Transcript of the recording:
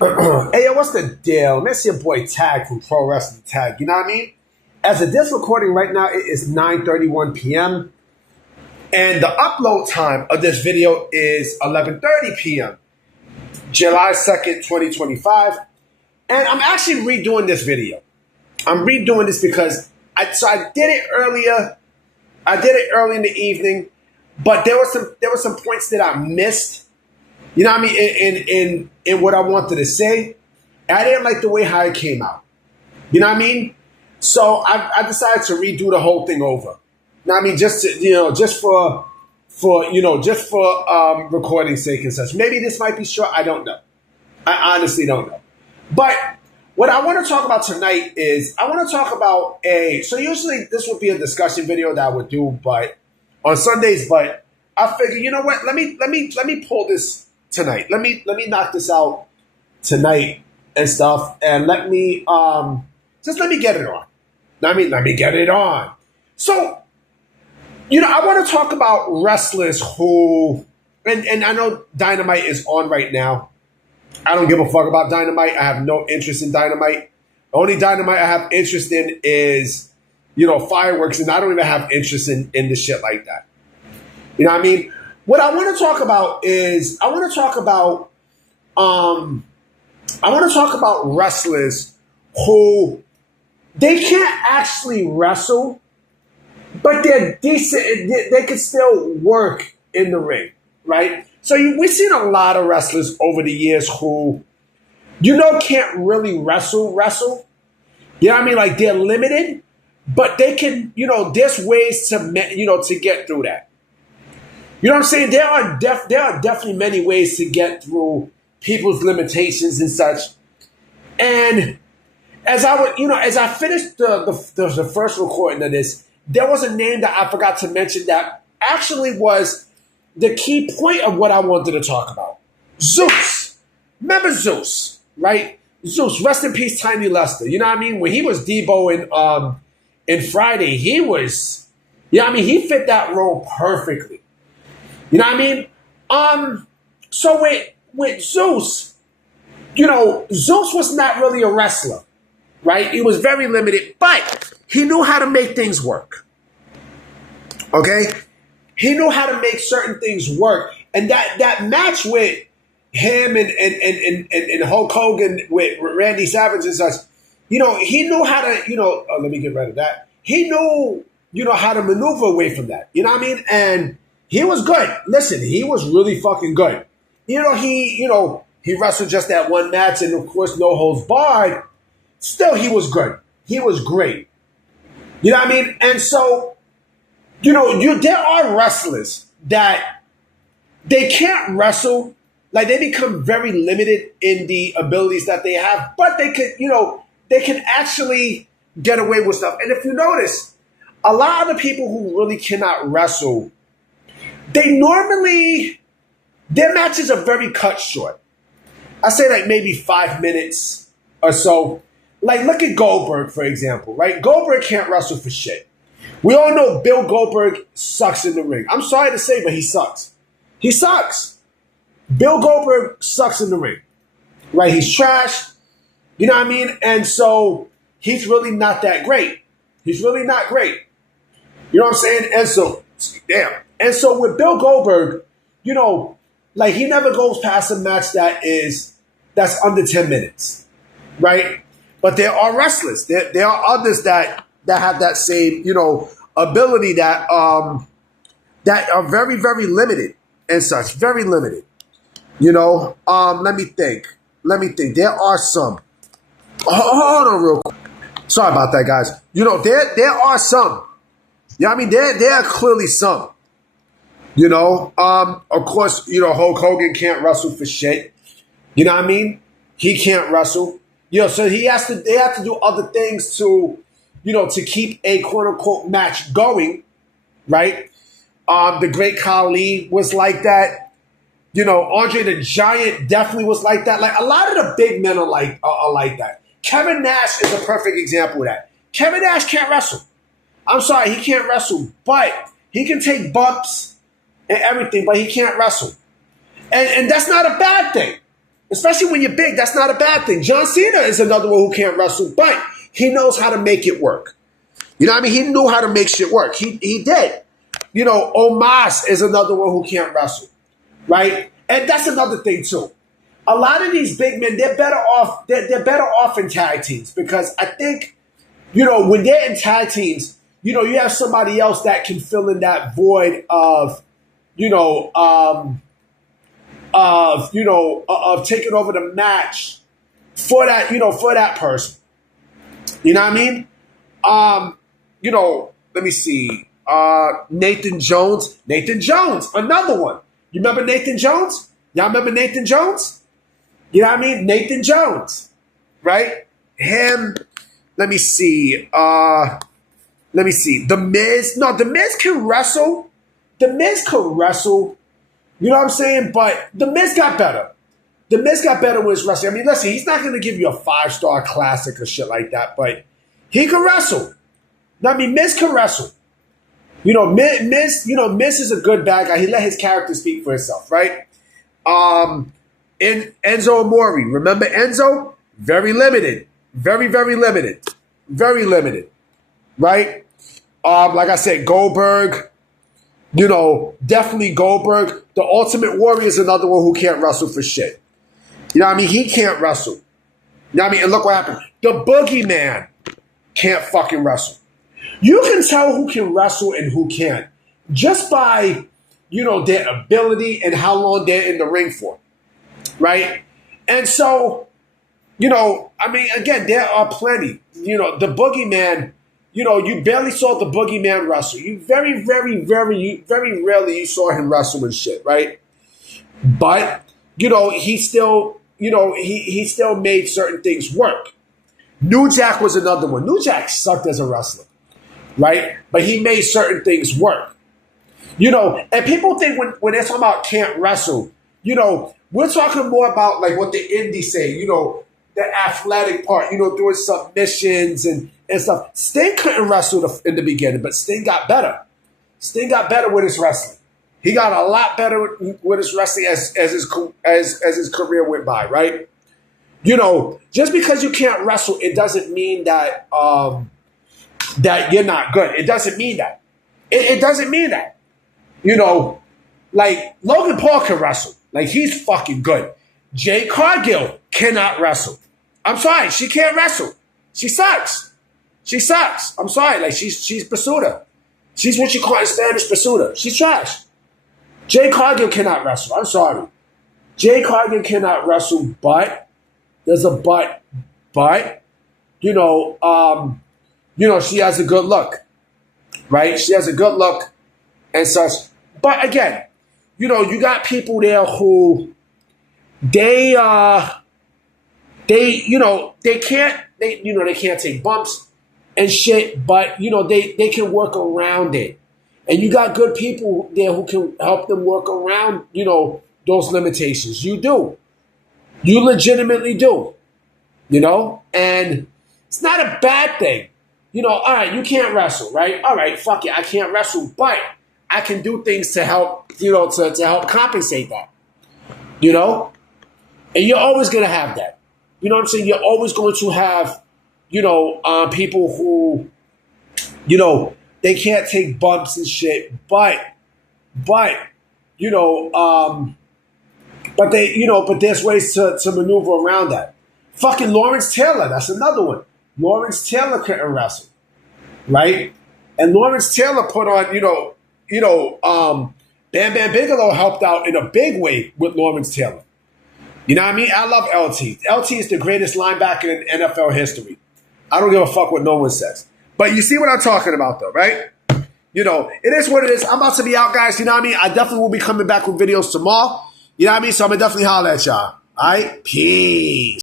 Hey, yo, what's the deal? That's your boy Tag from Pro Wrestling Tag. You know what I mean? As of this recording right now, it is 9:31 p.m. And the upload time of this video is 11:30 p.m. July 2nd, 2025. And I'm actually redoing this video. I'm redoing this because I did it earlier. I did it early in the evening, but there were some points that I missed. You know what I mean? In what I wanted to say. I didn't like the way how it came out. You know what I mean? So I decided to redo the whole thing over. You know what I mean? Just for recording sake and such. Maybe this might be short. I don't know. I honestly don't know. But what I want to talk about tonight is I want to talk about so usually this would be a discussion video that I would do, but on Sundays. But I figure, you know what? Let me pull this tonight. Let me knock this out tonight and stuff, and let me get it on. Let me get it on. So, I want to talk about wrestlers who, and I know Dynamite is on right now. I don't give a fuck about Dynamite. I have no interest in Dynamite. The only Dynamite I have interest in is, fireworks, and I don't even have interest in the shit like that. You know what I mean? What I want to talk about is I want to talk about wrestlers who they can't actually wrestle, but they're decent. They can still work in the ring, right? So we've seen a lot of wrestlers over the years who, can't really wrestle. You know what I mean? Like they're limited, but they can, there's ways to get through that. You know what I'm saying? There are definitely many ways to get through people's limitations and such. And as I finished the first recording of this, there was a name that I forgot to mention that actually was the key point of what I wanted to talk about. Zeus. Remember Zeus, right? Zeus, rest in peace, Tiny Lester. You know what I mean? When he was Debo in Friday, he was, he fit that role perfectly. You know what I mean? So with Zeus, Zeus was not really a wrestler, right? He was very limited, but he knew how to make things work. Okay? He knew how to make certain things work. And that match with him and Hulk Hogan with Randy Savage and such, he knew how to, let me get rid of that. He knew, how to maneuver away from that. You know what I mean? And he was good. Listen, he was really fucking good. He wrestled just that one match, and of course, no holds barred. Still, he was good. He was great. You know what I mean? And so, there are wrestlers that they can't wrestle. Like they become very limited in the abilities that they have, but they can actually get away with stuff. And if you notice, a lot of the people who really cannot wrestle, their matches are very cut short. I say like maybe 5 minutes or so. Like look at Goldberg, for example, right? Goldberg can't wrestle for shit. We all know Bill Goldberg sucks in the ring. I'm sorry to say, but he sucks. He sucks. Bill Goldberg sucks in the ring, right? He's trash. You know what I mean? And so he's really not that great. He's really not great. You know what I'm saying? And so, damn. And so with Bill Goldberg, like he never goes past a match that's under 10 minutes, right? But there are wrestlers. There are others that have that same, ability that are very, very limited and such. Very limited. Let me think. There are some. Hold on real quick. Sorry about that, guys. There are some. Yeah, I mean, there are clearly some. Of course, Hulk Hogan can't wrestle for shit. You know what I mean? He can't wrestle. So they have to do other things to keep a quote unquote match going, right? The Great Khali was like that. Andre the Giant definitely was like that. Like a lot of the big men are like that. Kevin Nash is a perfect example of that. Kevin Nash can't wrestle. I'm sorry, he can't wrestle, but he can take bumps and everything, but he can't wrestle. And that's not a bad thing. Especially when you're big, that's not a bad thing. John Cena is another one who can't wrestle, but he knows how to make it work. You know what I mean? He knew how to make shit work. He did. You know, Omos is another one who can't wrestle, right? And that's another thing too. A lot of these big men, they're better off. They're better off in tag teams because I think, you know, when they're in tag teams, you know, you have somebody else that can fill in that void of, of taking over the match for that, for that person. You know what I mean? Let me see. Nathan Jones, another one. You remember Nathan Jones? Y'all remember Nathan Jones? You know what I mean? Nathan Jones, right? Him. Let me see. The Miz. No, The Miz can wrestle. The Miz can wrestle. You know what I'm saying? But The Miz got better. The Miz got better with his wrestling. I mean, listen, he's not going to give you a 5-star classic or shit like that, but he can wrestle. I mean, Miz can wrestle. Miz is a good bad guy. He let his character speak for itself, right? And Enzo Amore. Remember Enzo? Very limited. Very, very limited. Very limited. Right? Like I said, Goldberg. Definitely Goldberg. The Ultimate Warrior is another one who can't wrestle for shit. You know what I mean? He can't wrestle. You know what I mean? And look what happened. The Boogeyman can't fucking wrestle. You can tell who can wrestle and who can't just by, their ability and how long they're in the ring for. Right? And so, again, there are plenty. The Boogeyman, you barely saw the Boogeyman wrestle. You very, very, very, very rarely you saw him wrestle and shit, right? But, he still, he still made certain things work. New Jack was another one. New Jack sucked as a wrestler, right? But he made certain things work. And people think when they're talking about can't wrestle, we're talking more about like what the indies say, the athletic part, doing submissions and stuff. Sting couldn't wrestle in the beginning, but Sting got better. Sting got better with his wrestling. He got a lot better with his wrestling as his career went by, right? Just because you can't wrestle, it doesn't mean that that you're not good. It doesn't mean that. It doesn't mean that. Like Logan Paul can wrestle. Like he's fucking good. Jade Cargill cannot wrestle. I'm sorry, she can't wrestle. She sucks. She sucks. I'm sorry. Like she's basura. She's what you call in Spanish basura. She's trash. Jade Cargill cannot wrestle. I'm sorry. Jade Cargill cannot wrestle, but there's a but. She has a good look. Right? She has a good look and such. But again, you got people there who they can't take bumps and shit, but they can work around it. And you got good people there who can help them work around, those limitations. You do. You legitimately do. And it's not a bad thing. All right, you can't wrestle, right? All right, fuck it, I can't wrestle, but I can do things to help, to help compensate that. And you're always going to have that. You know what I'm saying? You're always going to have, people who, they can't take bumps and shit, but there's ways to maneuver around that. Fucking Lawrence Taylor, that's another one. Lawrence Taylor couldn't wrestle, right? And Lawrence Taylor put on, Bam Bam Bigelow helped out in a big way with Lawrence Taylor. You know what I mean? I love LT. LT is the greatest linebacker in NFL history. I don't give a fuck what no one says. But you see what I'm talking about, though, right? It is what it is. I'm about to be out, guys. You know what I mean? I definitely will be coming back with videos tomorrow. You know what I mean? So I'm going to definitely holler at y'all. All right? Peace.